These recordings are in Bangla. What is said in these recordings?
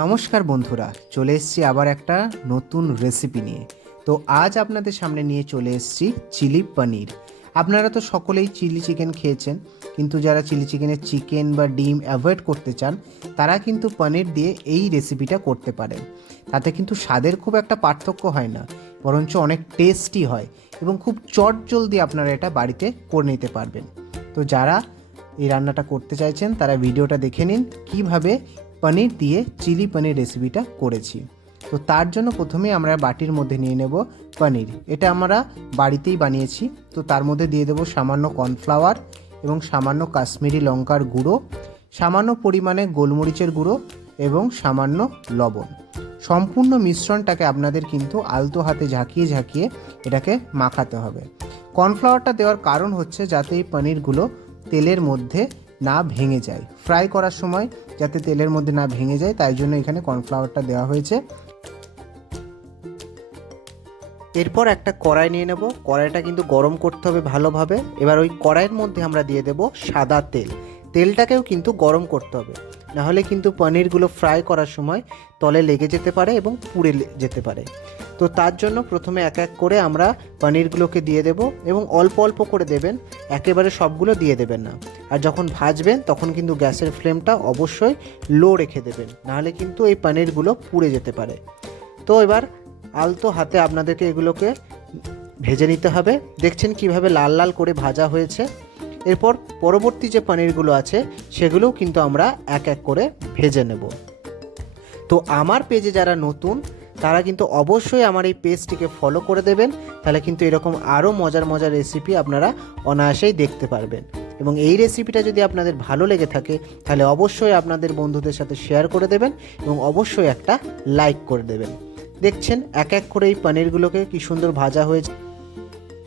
নমস্কার বন্ধুরা, চলে এসেছি আবার একটা নতুন রেসিপি নিয়ে। তো আজ আপনাদের সামনে নিয়ে চলে এসেছি চিলি পনির। আপনারা তো সকলেই চিলি চিকেন খেয়েছেন, কিন্তু যারা চিলি চিকেনের চিকেন বা ডিম অ্যাভয়েড করতে চান, তারা কিন্তু পনির দিয়ে এই রেসিপিটা করতে পারেন। তাতে কিন্তু স্বাদের খুব একটা পার্থক্য হয় না, বরঞ্চ অনেক টেস্টি হয় এবং খুব চট জলদি আপনারা এটা বাড়িতে করে নিতে পারবেন। তো যারা এই রান্নাটা করতে চাইছেন, তারা ভিডিওটা দেখে নিন, কীভাবে পনির দিয়ে চিলি পনির রেসিপিটা করেছি। তো তার জন্য প্রথমে আমরা বাটির মধ্যে নিয়ে নেব পনির। এটা আমরা বাড়িতেই বানিয়েছি। তো তার মধ্যে দিয়ে দেবো সামান্য কর্নফ্লাওয়ার এবং সামান্য কাশ্মীরি লঙ্কার গুঁড়ো, সামান্য পরিমাণে গোলমরিচের গুঁড়ো এবং সামান্য লবণ। সম্পূর্ণ মিশ্রণটাকে আপনাদের কিন্তু আলতো হাতে ঝাঁকিয়ে ঝাঁকিয়ে এটাকে মাখাতে হবে। কর্নফ্লাওয়ারটা দেওয়ার কারণ হচ্ছে যাতে এই পনিরগুলো তেলের মধ্যে না ভেঙে যায়। ফ্রাই করার সময় যাতে তেলের মধ্যে না ভেঙে যায়, তাই জন্য এখানে কর্নফ্লাওয়ারটা দেওয়া হয়েছে। এরপর একটা কড়াই নিয়ে নেব। কড়াইটা কিন্তু গরম করতে হবে ভালোভাবে। এবার ওই কড়াইয়ের মধ্যে আমরা দিয়ে দেব সাদা তেল। তেলটাকেও কিন্তু গরম করতে হবে। নাহলে কিন্তু পনিরগুলো ফ্রাই করার সময় তলে লেগে যেতে পারে এবং পুড়ে যেতে পারে। তো তার জন্য প্রথমে এক এক করে আমরা পনিরগুলোকে দিয়ে দেব এবং অল্প অল্প করে দেবেন, একেবারে সবগুলো দিয়ে দেবেন না। আর যখন ভাজবেন, তখন কিন্তু গ্যাসের ফ্লেমটা অবশ্যই লো রেখে দেবেন, নাহলে কিন্তু এই পনিরগুলো পুড়ে যেতে পারে। তো এবার আলতো হাতে আপনাদেরকে এগুলোকে ভেজে নিতে হবে। দেখছেন কীভাবে লাল লাল করে ভাজা হয়েছে। এরপর পরবর্তী যে পনিরগুলো আছে, সেগুলোও কিন্তু আমরা এক এক করে ভেজে নেব। তো আমার পেজে যারা নতুন তারা কিন্তু অবশ্যই আমার এই পেজটিকে ফলো করে দেবেন। তাহলে কিন্তু এরকম আরও মজার মজার রেসিপি আপনারা অনায়াসেই দেখতে পারবেন। এবং এই রেসিপিটা যদি আপনাদের ভালো লেগে থাকে, তাহলে অবশ্যই আপনাদের বন্ধুদের সাথে শেয়ার করে দেবেন এবং অবশ্যই একটা লাইক করে দেবেন। দেখছেন, এক এক করে এই পনিরগুলোকে কি সুন্দর ভাজা হয়েছে।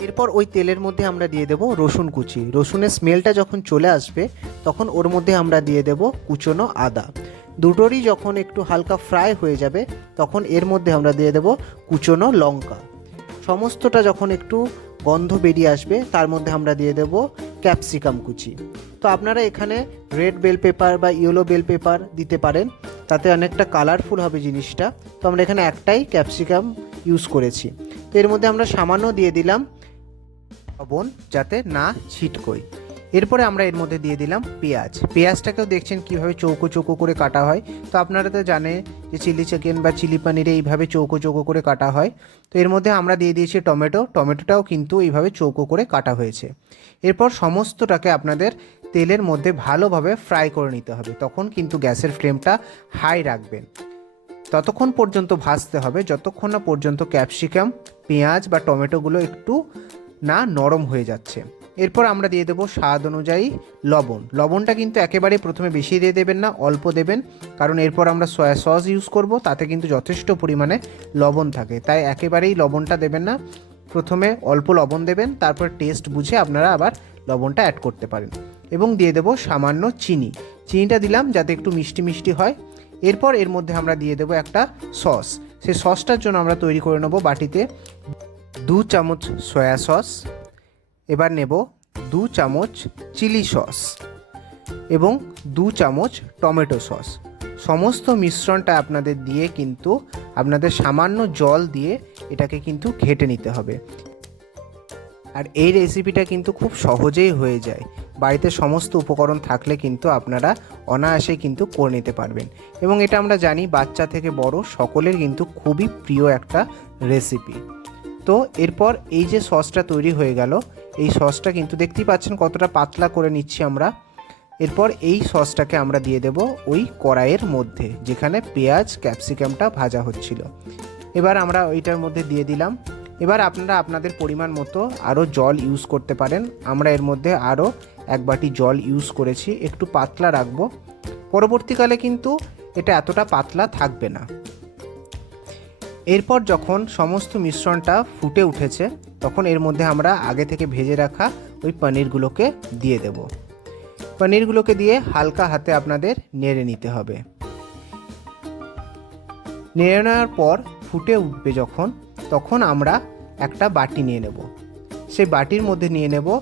এরপর ওই তেলের মধ্যে আমরা দিয়ে দেব রসুন কুচি। রসুনের স্মেলটা যখন চলে আসবে, তখন ওর মধ্যে আমরা দিয়ে দেব কুচনো আদা। দুটোরই যখন একটু হালকা ফ্রাই হয়ে যাবে, তখন এর মধ্যে আমরা দিয়ে দেব কুচনো লঙ্কা। সমস্তটা যখন একটু গন্ধ বেরিয়ে আসবে, তার মধ্যে আমরা দিয়ে দেব ক্যাপসিকাম কুচি। তো আপনারা এখানে রেড বেল পেপার বা ইয়েলো বেল পেপার দিতে পারেন, তাতে অনেকটা কালারফুল হবে জিনিসটা। তো আমরা এখানে একটাই ক্যাপসিকাম ইউজ করেছি। তো এর মধ্যে আমরা সামান্য দিয়ে দিলাম লবণ, যাতে না ছিটকই এরপরে আমরা এর মধ্যে দিয়ে দিলাম পেঁয়াজ। পেঁয়াজটাকেও দেখছেন কীভাবে চৌকো চৌকো করে কাটা হয়। তো আপনারা তো জানে যে চিলি চিকেন বা চিলি পানিরে এইভাবে চৌকো চৌকো করে কাটা হয়। তো এর মধ্যে আমরা দিয়ে দিয়েছি টমেটো। টমেটোটাও কিন্তু এইভাবে চৌকো করে কাটা হয়েছে। এরপর সমস্তটাকে আপনাদের তেলের মধ্যে ভালোভাবে ফ্রাই করে নিতে হবে। তখন কিন্তু গ্যাসের ফ্লেমটা হাই রাখবেন। ততক্ষণ পর্যন্ত ভাজতে হবে। যতক্ষণ না পর্যন্ত ক্যাপসিকাম, পেঁয়াজ বা টমেটোগুলো একটু না নরম হয়ে যাচ্ছে। এরপর আমরা দিয়ে দেবো স্বাদ অনুযায়ী লবণ। লবণটা কিন্তু একেবারে প্রথমে বেশি দিয়ে দেবেন না, অল্প দেবেন। কারণ এরপর আমরা সয়া সস ইউজ করব, তাতে কিন্তু যথেষ্ট পরিমাণে লবণ থাকে। তাই একেবারেই লবণটা দেবেন না। প্রথমে অল্প লবণ দেবেন, তারপর টেস্ট বুঝে আপনারা আবার লবণটা অ্যাড করতে পারেন। এবং দিয়ে দেবো সামান্য চিনি। চিনিটা দিলাম যাতে একটু মিষ্টি মিষ্টি হয়। এরপর এর মধ্যে আমরা দিয়ে দেবো একটা সস। সেই সসটার জন্য আমরা তৈরি করে নেব বাটিতে দু চামচ সয়া সস। এবার নেব দু চামচ চিলি সস এবং দু চামচ টমেটো সস। সমস্ত মিশ্রণটা আপনাদের দিয়ে কিন্তু আপনাদের সামান্য জল দিয়ে এটাকে কিন্তু ঘেটে নিতে হবে। আর এই রেসিপিটা কিন্তু খুব সহজেই হয়ে যায়। বাড়িতে সমস্ত উপকরণ থাকলে কিন্তু আপনারা অনায়াসে কিন্তু করে নিতে পারবেন। এবং এটা আমরা জানি বাচ্চা থেকে বড় সকলের কিন্তু খুবই প্রিয় একটা রেসিপি। তো এরপর এই যে সসটা তৈরি হয়ে গেল এই সসটা কিন্তু দেখতেই পাচ্ছেন কতটা পাতলা করে নিচ্ছি আমরা। এরপর এই সসটাকে আমরা দিয়ে দেব ওই কড়াইয়ের মধ্যে, যেখানে পেঁয়াজ, ক্যাপসিকামটা ভাজা হচ্ছিল। এবার আমরা ওইটার মধ্যে দিয়ে দিলাম। এবার আপনারা আপনাদের পরিমাণ মতো আরও জল ইউজ করতে পারেন। আমরা এর মধ্যে আরও এক বাটি জল ইউজ করেছি, একটু পাতলা রাখব। পরবর্তীকালে কিন্তু এটা এতটা পাতলা থাকবে না। এরপর যখন সমস্ত মিশ্রণটা ফুটে উঠেছে তখন এর মধ্যে আমরা আগে থেকে ভেজে রাখা ওই পনিরগুলোকে দিয়ে দেব। পনিরগুলোকে দিয়ে হালকা হাতে আপনাদের নেড়ে নিতে হবে। নেড়ে নেওয়ার পর ফুটে উঠবে যখন, তখন আমরা একটা বাটি নিয়ে নেব। সেই বাটির মধ্যে নিয়ে নেব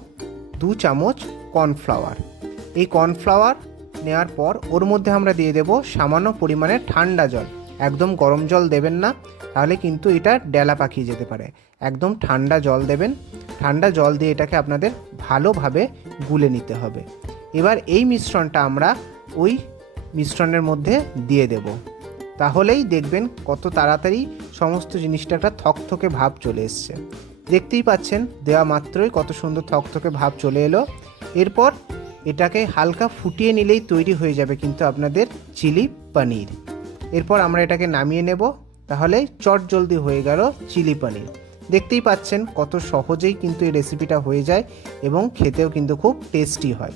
দু চামচ কর্নফ্লাওয়ার। এই কর্নফ্লাওয়ার নেওয়ার পর ওর মধ্যে আমরা দিয়ে দেব সামান্য পরিমাণে ঠান্ডা জল। একদম গরম জল দেবেন না, তাহলে কিন্তু এটা ডেলা পাকিয়ে যেতে পারে। একদম ঠান্ডা জল দেবেন, ঠান্ডা জল দিয়ে এটাকে আপনাদের ভালোভাবে গুলে নিতে হবে। এবার এই মিশ্রণটা আমরা ওই মিশ্রণের মধ্যে দিয়ে দেব। তাহলেই দেখবেন কত তাড়াতাড়ি সমস্ত জিনিসটা একটা থকথকে ভাব চলে এসছে। দেখতেই পাচ্ছেন দেওয়া মাত্রই কত সুন্দর থকথকে ভাব চলে এলো। এরপর এটাকে হালকা ফুটিয়ে নিলেই তৈরি হয়ে যাবে কিন্তু আপনাদের চিলি পনির। এরপর আমরা এটাকে নামিয়ে নেব। তাহলে চট জলদি হয়ে গেল চিলি পনির। দেখতেই পাচ্ছেন কত সহজেই কিন্তু এই রেসিপিটা হয়ে যায় এবং খেতেও কিন্তু খুব টেস্টি হয়।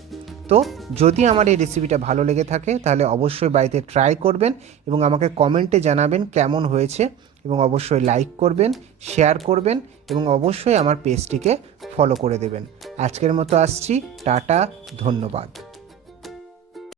তো যদি আমার এই রেসিপিটা ভালো লেগে থাকে, তাহলে অবশ্যই বাড়িতে ট্রাই করবেন এবং আমাকে কমেন্টে জানাবেন কেমন হয়েছে এবং অবশ্যই লাইক করবেন, শেয়ার করবেন এবং অবশ্যই আমার পেজটিকে ফলো করে দেবেন। আজকের মতো আসছি, টাটা, ধন্যবাদ।